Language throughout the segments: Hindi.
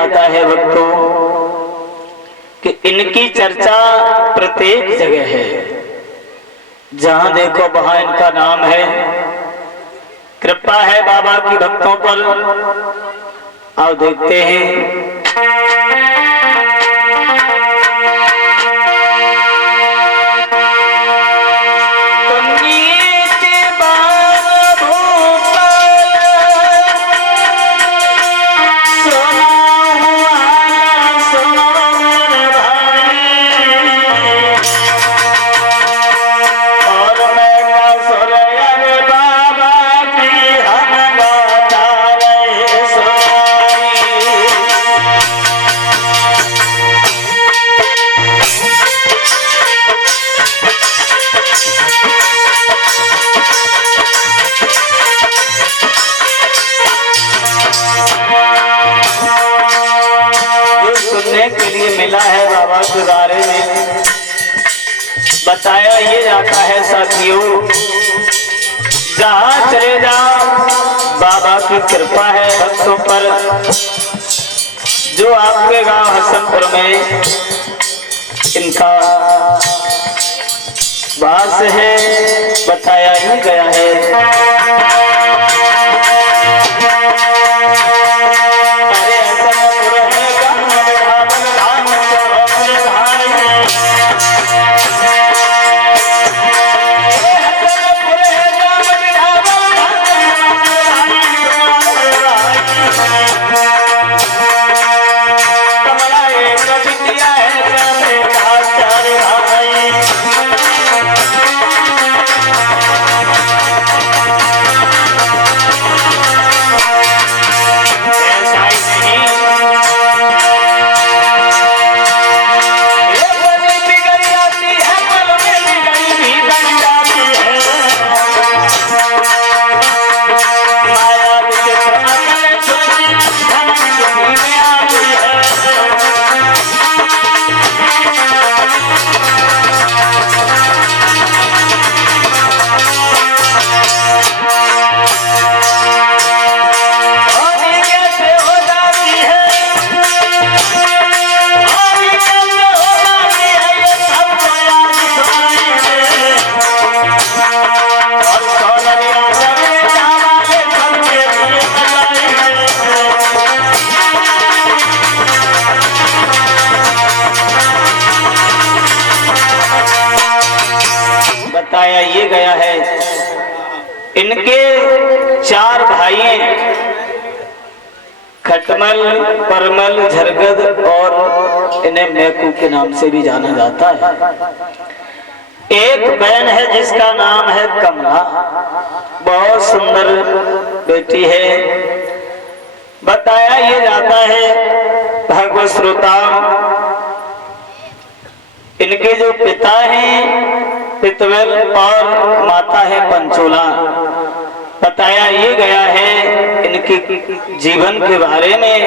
जाता है भक्तों कि इनकी चर्चा प्रत्येक जगह है, जहां देखो वहां इनका नाम है। कृपा है बाबा की भक्तों पर। आओ देखते हैं। मिला है बाबा के बारे में बताया ये जाता है साथियों, जहां चले जाओ बाबा की कृपा है भक्तों पर। जो आपके गांव हसनपुर में इनका वास है बताया ही गया है। बताया ये गया है इनके 4 भाई खटमल, परमल, झरगद और इन्हें मैकू के नाम से भी जाना जाता है। एक बहन है जिसका नाम है कमला, बहुत सुंदर बेटी है। बताया ये जाता है भागवत श्रोता, इनके जो पिता हैं पितवल और माता है पंचोला। बताया ये गया है इनके जीवन के बारे में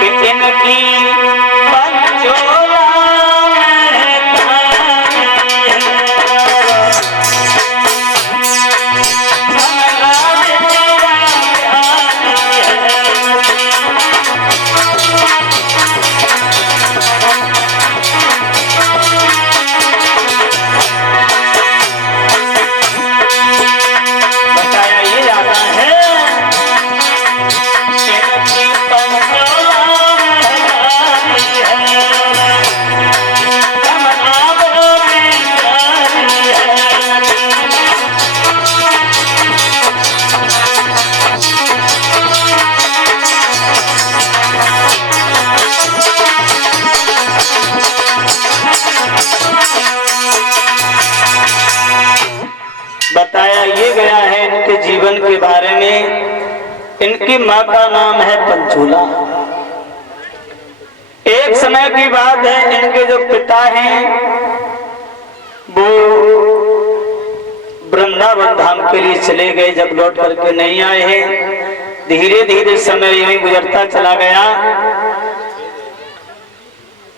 कि इनकी पंचोला बताया ये गया है इनके जीवन के बारे में। इनकी माँ का नाम है पंचोला। एक समय की बात है, इनके जो पिता हैं वो वृंदावन धाम के लिए चले गए। जब लौट करके नहीं आए हैं, धीरे धीरे समय यही गुजरता चला गया।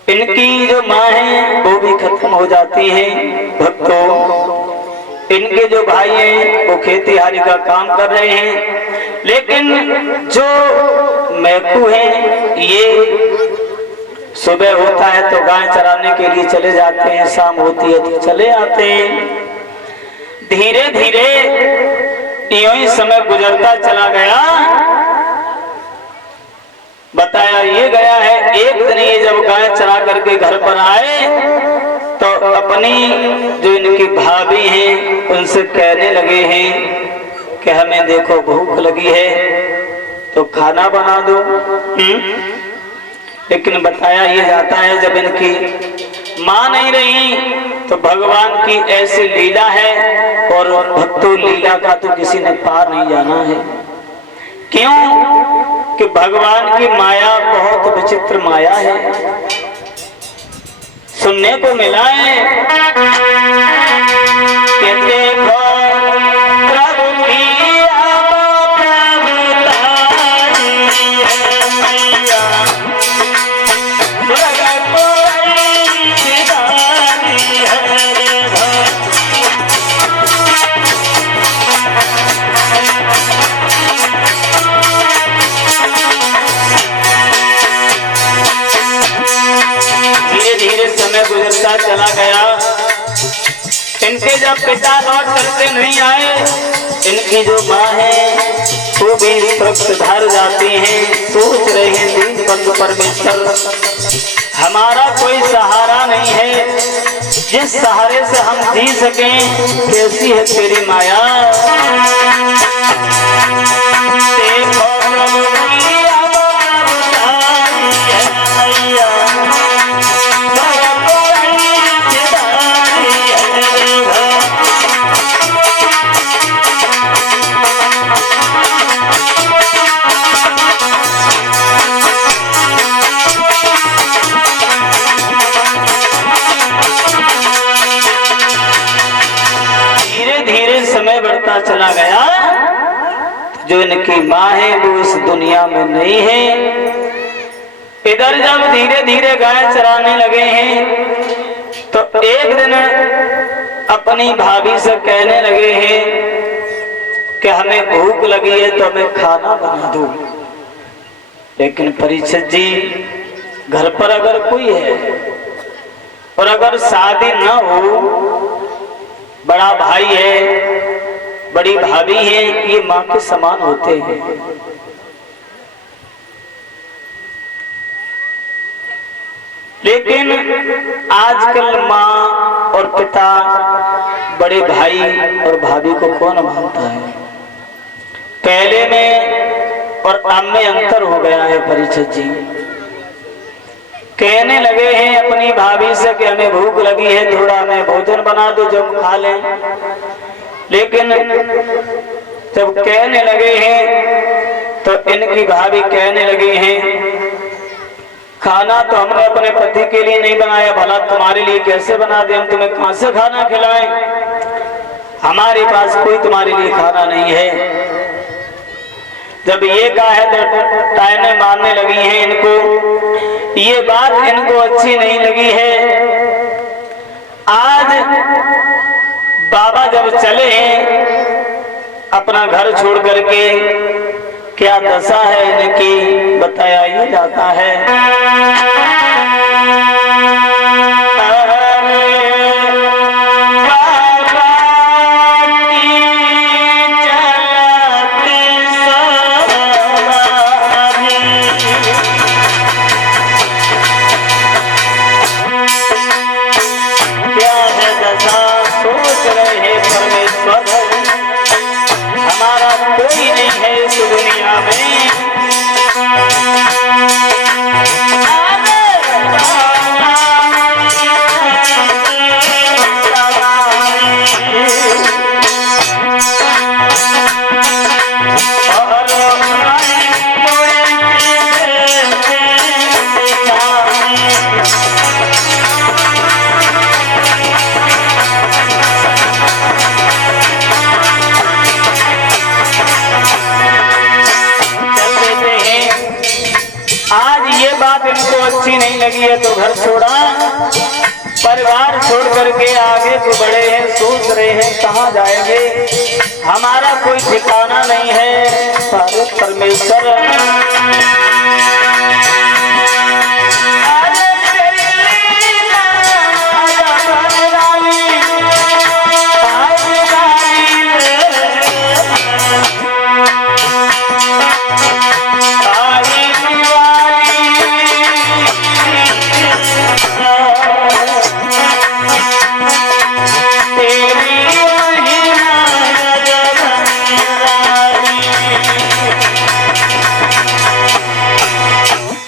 इनकी जो माँ है वो भी खत्म हो जाती है। भक्तों, इनके जो भाई हैं वो खेती हारी का काम कर रहे हैं, लेकिन जो मैकू हैं ये सुबह होता है तो गाय चराने के लिए चले जाते हैं, शाम होती है तो चले आते हैं। धीरे धीरे यूं ही समय गुजरता चला गया। बताया ये गया है, एक दिन ये जब गाय चरा करके घर पर आए तो अपनी जो इनकी भाभी हैं उनसे कहने लगे हैं कि हमें देखो भूख लगी है तो खाना बना दो। लेकिन बताया ये जाता है जब इनकी माँ नहीं रही तो भगवान की ऐसी लीला है, और भक्तों लीला का तो किसी ने पार नहीं जाना है। क्यों कि भगवान की माया बहुत विचित्र माया है। सुनने को मिला है कि देखो प्रभु की गुजरता चला गया। इनके जब पिता लौट करके नहीं आए, इनकी जो माँ है वो भी सुधार जाती हैं, सोच रहे हैं दीन बंधु परमेश्वर हमारा कोई सहारा नहीं है, जिस सहारे से हम जी सकें कैसी है तेरी माया। देखो चला गया, जो इनकी माँ है वो इस दुनिया में नहीं है। इधर जब धीरे धीरे गाय चराने लगे हैं तो एक दिन अपनी भाभी से कहने लगे हैं कि हमें भूख लगी है तो हमें खाना बना दो। लेकिन परीक्षित जी घर पर अगर कोई है और अगर शादी न हो, बड़ा भाई है बड़ी भाभी है, ये माँ के समान होते हैं। लेकिन आजकल माँ और पिता, बड़े भाई और भाभी को कौन मानता है? पहले में और अब में अंतर हो गया है। परीक्षित जी कहने लगे हैं अपनी भाभी से कि हमें भूख लगी है, थोड़ा हमें भोजन बना दो जो हम खा लें। लेकिन जब कहने लगे हैं तो इनकी भाभी कहने लगी हैं खाना तो हमने अपने पति के लिए नहीं बनाया, भला तुम्हारे लिए कैसे बना दें? हम तुम्हें कहां से खाना खिलाएं? हमारे पास कोई तुम्हारे लिए खाना नहीं है। जब ये कहा है तो ताने मारने लगी हैं इनको। ये बात इनको अच्छी नहीं लगी है। आज बाबा जब चले हैं अपना घर छोड़ करके, क्या दशा है इनकी बताया ये जाता है। बात इनको अच्छी नहीं लगी है तो घर छोड़ा, परिवार छोड़ करके आगे को बढ़े हैं, सोच रहे हैं कहाँ जाएंगे, हमारा कोई ठिकाना नहीं है। सारे परमेश्वर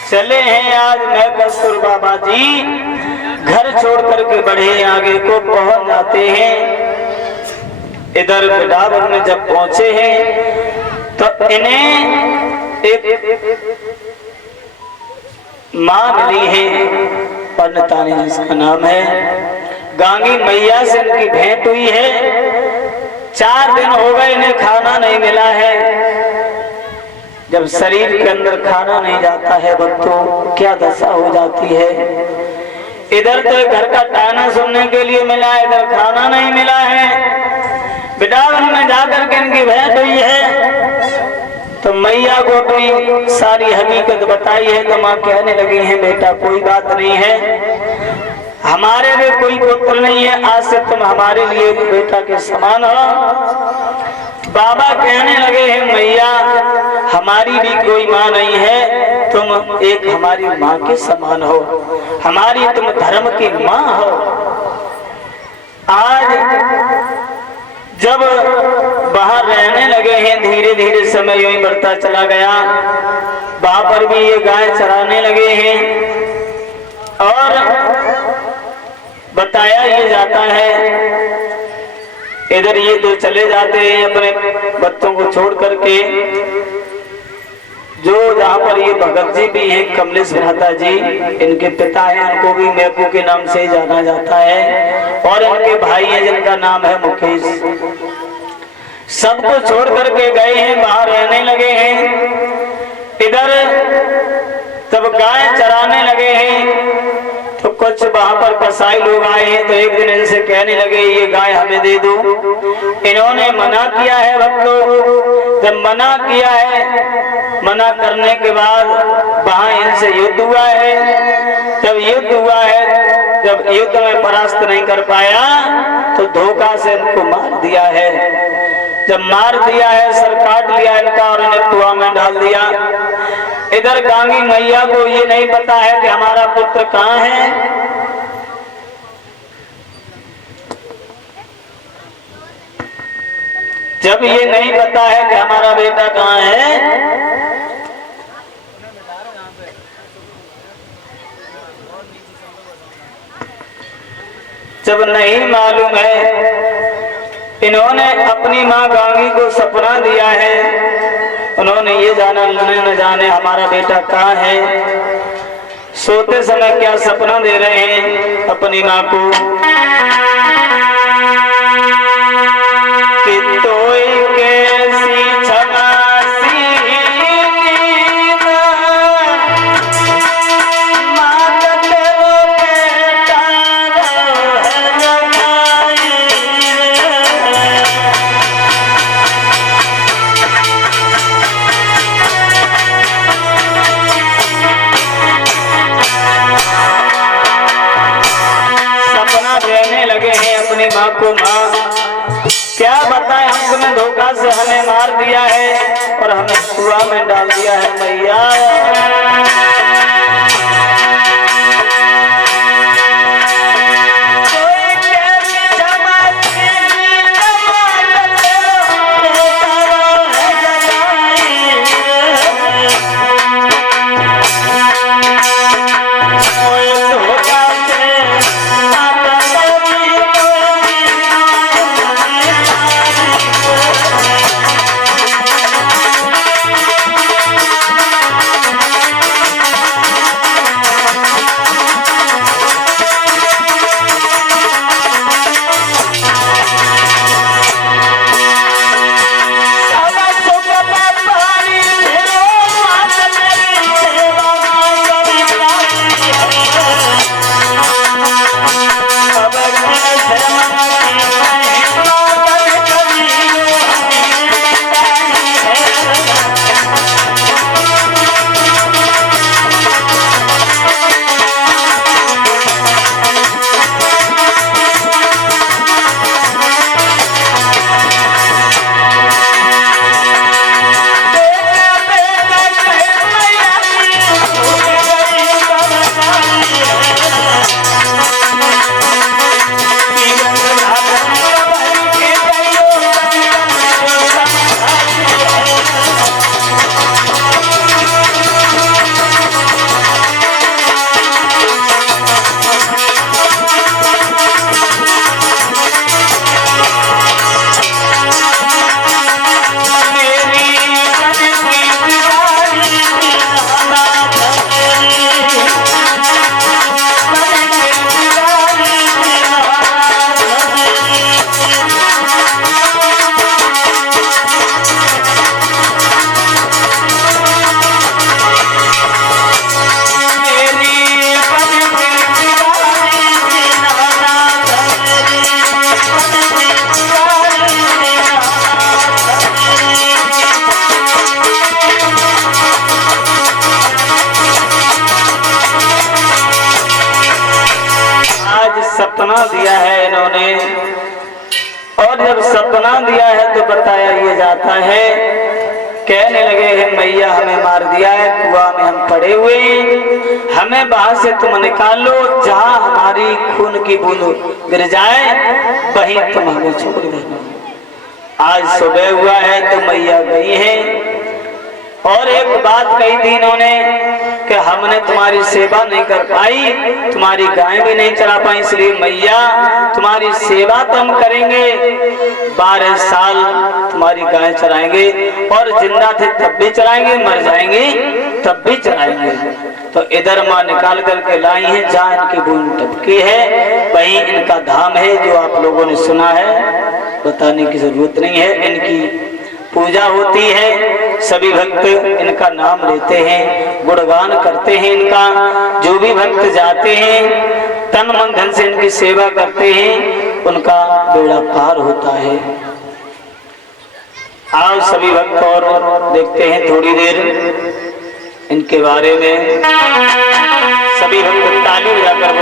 चले हैं आज मैं कस्तूर बाबा जी, घर छोड़ करके बढ़े आगे को पहुंच जाते हैं। इधर बिडावर में जब पहुंचे हैं तो इन्हें एक मां मिली है, पंडितानी जिसका नाम है, गांगी मैया से इनकी भेंट हुई है। 4 दिन हो गए इन्हें खाना नहीं मिला है। जब शरीर के अंदर खाना नहीं जाता है बच्चों क्या दशा हो जाती है। इधर तो घर का ताना सुनने के लिए मिला, इधर खाना नहीं मिला है। बिडावन में जाकर के इनकी भेंट हुई है तो मैया को कोई सारी हकीकत बताई है तो माँ कहने लगी है बेटा कोई बात नहीं है, हमारे लिए कोई पुत्र नहीं है, आज से तुम हमारे लिए बेटा के समान हो। बाबा कहने लगे हैं मैया हमारी भी कोई माँ नहीं है, तुम एक हमारी माँ के समान हो, हमारी तुम धर्म की माँ हो। आज जब बाहर रहने लगे हैं धीरे धीरे समय यूं ही बढ़ता चला गया, वहां पर भी ये गाय चराने लगे हैं और बताया ये जाता है इधर ये तो चले जाते हैं अपने बच्चों को छोड़ करके, जो जहाँ पर ये भगत जी भी हैं कमलेश भ्राता जी, इनके पिता हैं, उनको भी मैकू के नाम से जाना जाता है, और इनके भाई हैं जिनका नाम है मुकेश। सबको छोड़ करके गए हैं, बाहर रहने लगे हैं। इधर तब गाय चराने लगे हैं तो कुछ वहां पर कसाई लोग आए हैं तो एक दिन इनसे कहने लगे ये गाय हमें दे दो। इन्होंने मना किया है भक्तों, जब मना किया है, मना करने के बाद वहां इनसे युद्ध हुआ है। जब युद्ध हुआ है, जब युद्ध में परास्त नहीं कर पाया तो धोखा से इनको मार दिया है। जब मार दिया है सर काट लिया इनका और इन्हें कुआं में डाल दिया। इधर गांगी मैया को ये नहीं पता है कि हमारा पुत्र कहाँ है। जब ये नहीं पता है कि हमारा बेटा कहाँ है, जब नहीं मालूम है, इन्होंने अपनी माँ गांगी को सपना दिया है, उन्होंने ये जाना न जाने हमारा बेटा कहाँ है। सोते समय क्या सपना दे रहे हैं अपनी माँ को कि तोई कैसी छमासी नींद, माँ का तेरा बेटा है जगाई अपनी माँ को। माँ क्या बताए, हम तुम्हें धोखा से हमें मार दिया है और हमें कुआं में डाल दिया है मैया। सपना दिया है इन्होंने, और जब सपना दिया है तो बताया ये जाता है, कहने लगे हैं मैया हमें मार दिया है, कुआं में हम पड़े हुए हैं, हमें वहां से तुम निकालो, जहां हमारी खून की बूंद गिर जाए वहीं तुम हमें छोड़ देना। आज सुबह हुआ है तो मैया गई है और एक बात कही थी इन्होंने कि हमने तुम्हारी सेवा नहीं कर पाई, तुम्हारी गाय भी नहीं चला पाई, इसलिए मैया तुम्हारी सेवा तो हम करेंगे, 12 साल तुम्हारी गाय चराएंगे, और जिंदा थे तब भी चराएंगे, मर जाएंगे तब भी चराएंगे। तो इधर माँ निकाल करके लाई है, जहाँ इनकी बूंद टपकी है वहीं इनका धाम है, जो आप लोगों ने सुना है, बताने की जरूरत नहीं है। इनकी पूजा होती है, सभी भक्त इनका नाम लेते हैं, गुणगान करते हैं इनका। जो भी भक्त जाते हैं तन मन धन से इनकी सेवा करते हैं, उनका बेड़ा पार होता है। आओ सभी भक्त और देखते हैं थोड़ी देर इनके बारे में। सभी भक्त ताली बजाकर